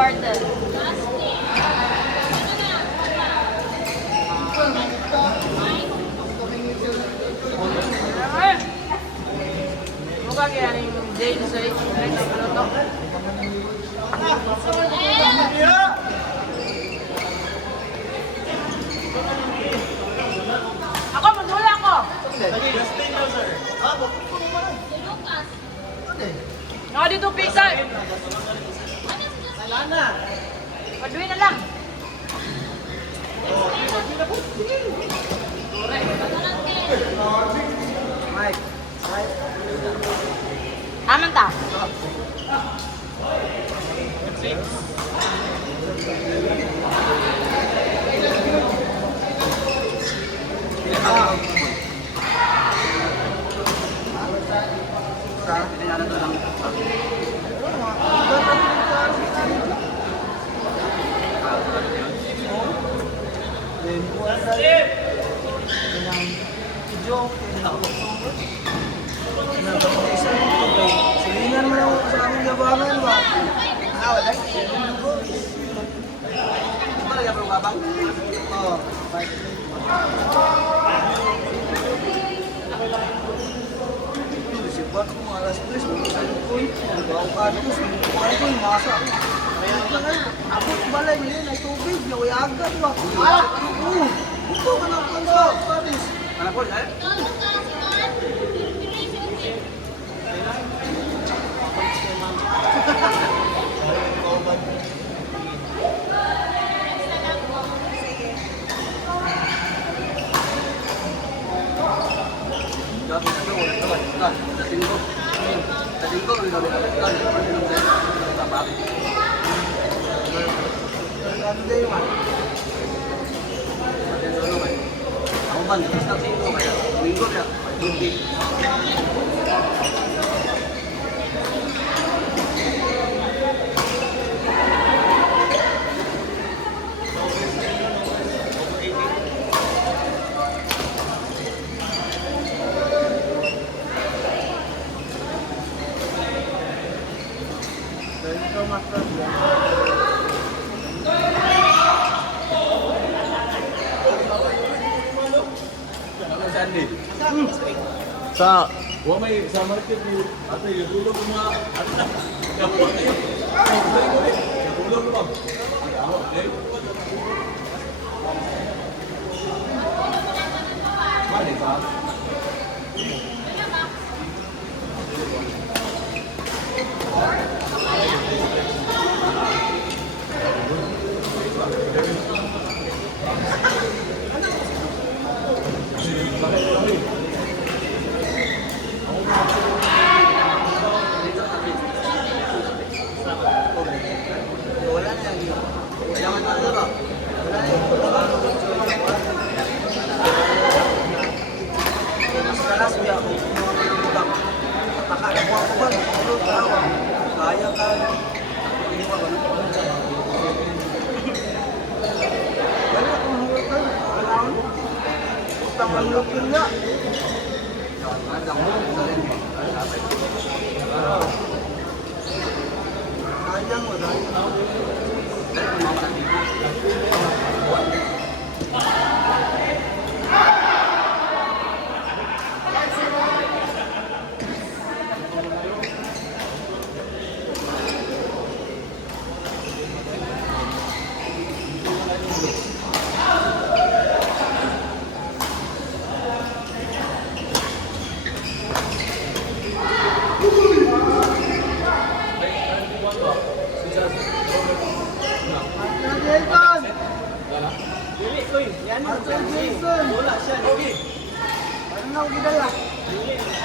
Warden. Mukha kaya rin Jane sa ito. Ako, magdula ako! Nga dito, pizza! Paduin na lang! Aman ta? Silingan mo lang sa aming gabangan ba? Wala. Wala ka pang babang? Oo. Sibat ko mga alas 3, bago ka doon, sumipuan ko yung masa. Kaya lang nga, ako balay nila na tubig, naway agad ba? Oo, ito ka na pang sa Paris. Anak ko, eh? Sa may sa market ni ate yung tulog mo mga ano na kapo kayo. Tulog mo. Mali ka.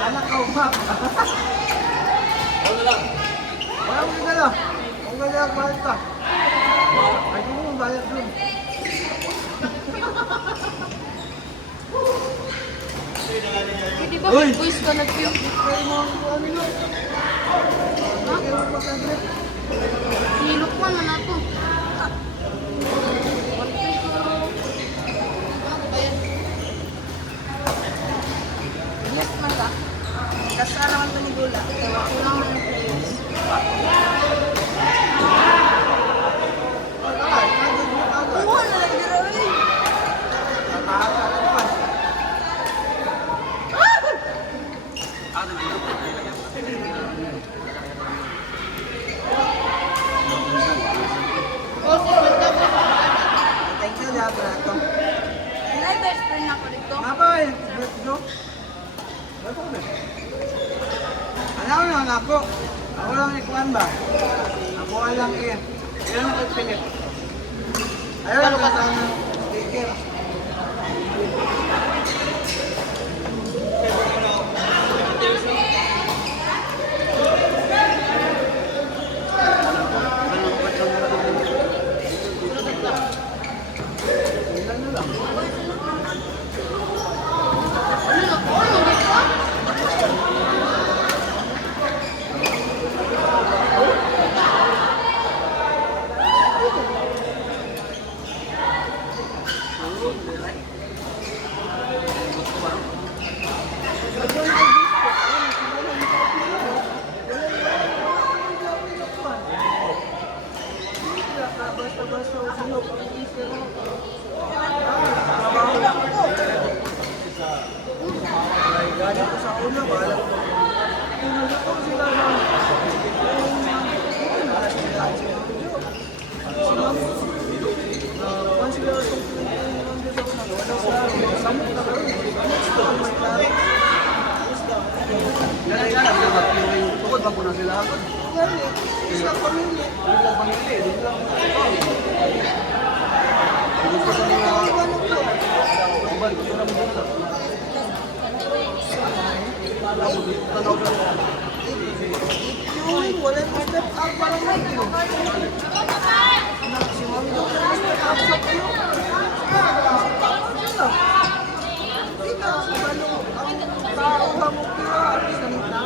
Anak kau bak. Walang gidala. Ang gaya bayad ka. Ay mo bayad dun. Hindi ba may voice ka nag-film? Silok mo na to. Kasama naman ito ni Gula. Wala mo ng players. Oh, si Punta ko. Thank you, lahat na ito. Ay, best friend ako dito. Mabay, let's go. Alam mo na ako. Ako lang ikuan ba? Ako lang eh. Ilan ako pinip. Ayun, ka sa sticker. Basta-basta usulog ang isip mo. Gana ko sa ulo, bahala ko. Tinuluto sila na tukod ba po na sila? Isang pamilya. Isang pamilya. Gusto sa mga ibang kurang dito. Yung wala na step up parang may ito. Si Mami daw na step up sa kayo. Hindi ka, ano, ang tao ka mo kaya, alis na nita.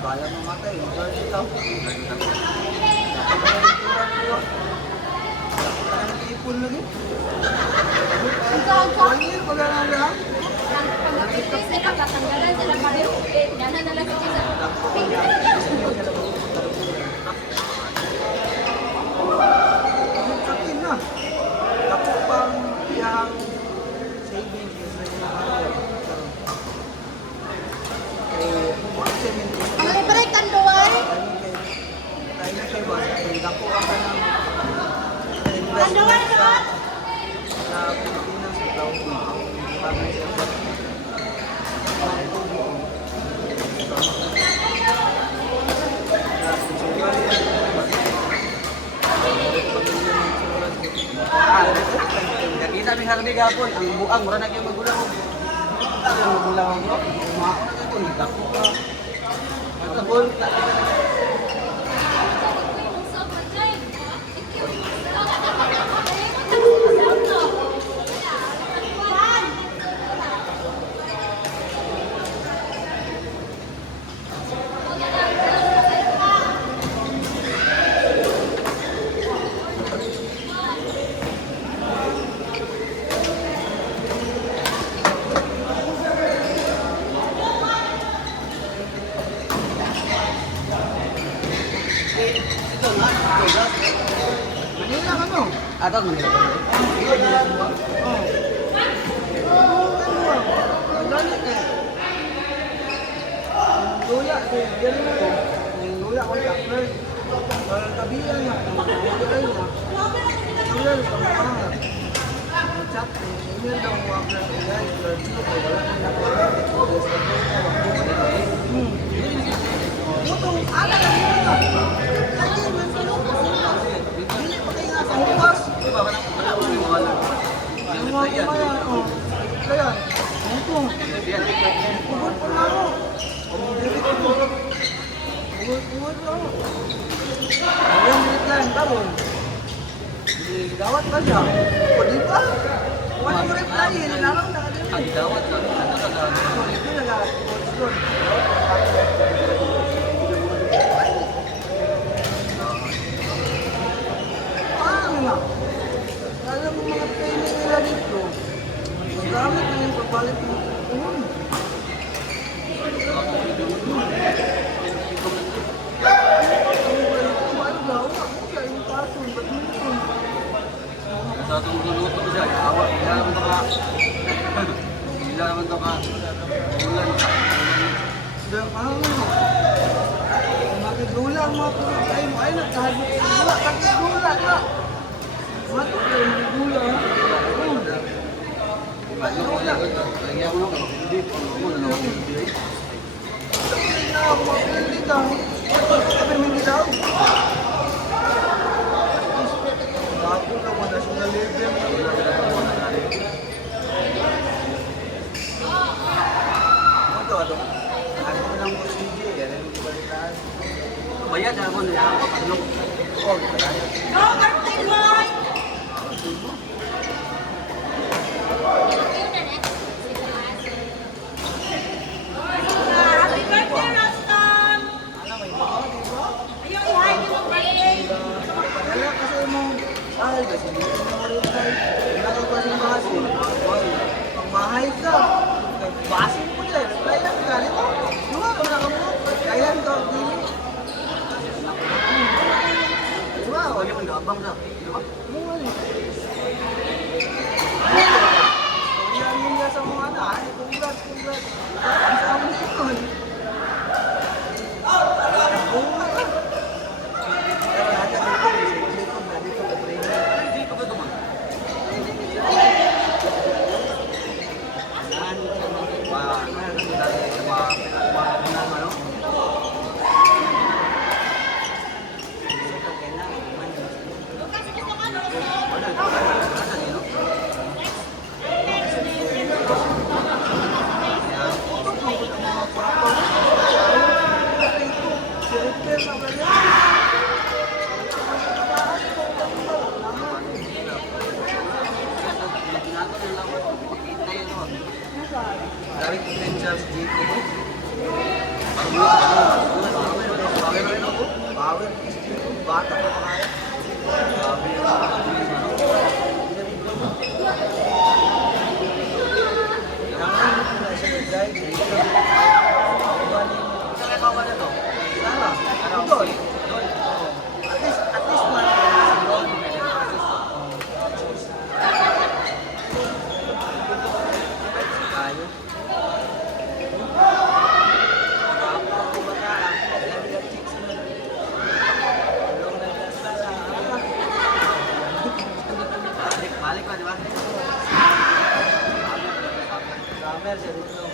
Kaya mamatay, ikaw. Ipon lagi. One year pag ano lang. Sila katanggalan sila pareho. Yan na lang sila. Sakin na. Ako pang yang savings is na Ang libre kanduay. tayo na kayo ba? Ako ang kanang Kanduay no? sa Pilipinas sa taong nakita mi harbi gapon ang buang mura na kayo magulang ko. Ang magulang ko. Mao na ko dako ka. Matabol. Manila ka no? Ato Manila. Luya, luya ko sa friend. Tabihan niya, luya niya. Luya sa mga chat, email daw mga friend guys, dito ko wala na wala. Butong ala lang nila. Hindi pa kayo nga sa hukas. Di ba wala wala. mga kumayan. Oh. Kaya, ito. Pugod po na ako. Pugod na ako. Ayan, minit lang. Tapos. Gawat pa siya. O di ba? Wala mo reply. Nilalang na ka din. Ay, dawat ka. Ano ka na? Ito nag-post. Paano nga? Alam mo mga training nila dito. Magamit na yung pagbalik mo. Sa itong luluto ko siya, awat, hindi naman ito ka. Hindi naman ito ka. Ulan ka. Makigulang mga pagod tayo mo. Ay, nagkahagod. Makigulang na. Matok kayo, makigulang. Lagyan mo lang. Hindi po. Hindi. Hindi na ako mapili ka. Sabi mo hindi daw. Bago na mo, national level. Ano? Ako lang po si CJ. Yan ang balitaan. Bayad ako nila. Ano? Oh, talaga. Happy birthday, Rostam! Ayaw i-hi mo ang birthday. Kaya kasi mo, ay, kasi hindi ko na rin tayo. Nakal pa si Masi. Pag mahay ka, basin mo dyan. Kaya lang, galit mo. Diba, wala ka mo. Kaya ka, dili. Diba, Huwag yung gabang na. Diba? Kaya niya sa mga na, ay, congrats. Ang sa amin ito. Pero nasa dito, dito ka training. Hindi ka ba ito man? Daring credentials dito mo. Power is dito. Bata pa pa kaya. Kailangan mo na siya guide dito. Saan ka ba na to? Doon. At least man. Tayo. Balik ka, di ba? Summer, siya dito.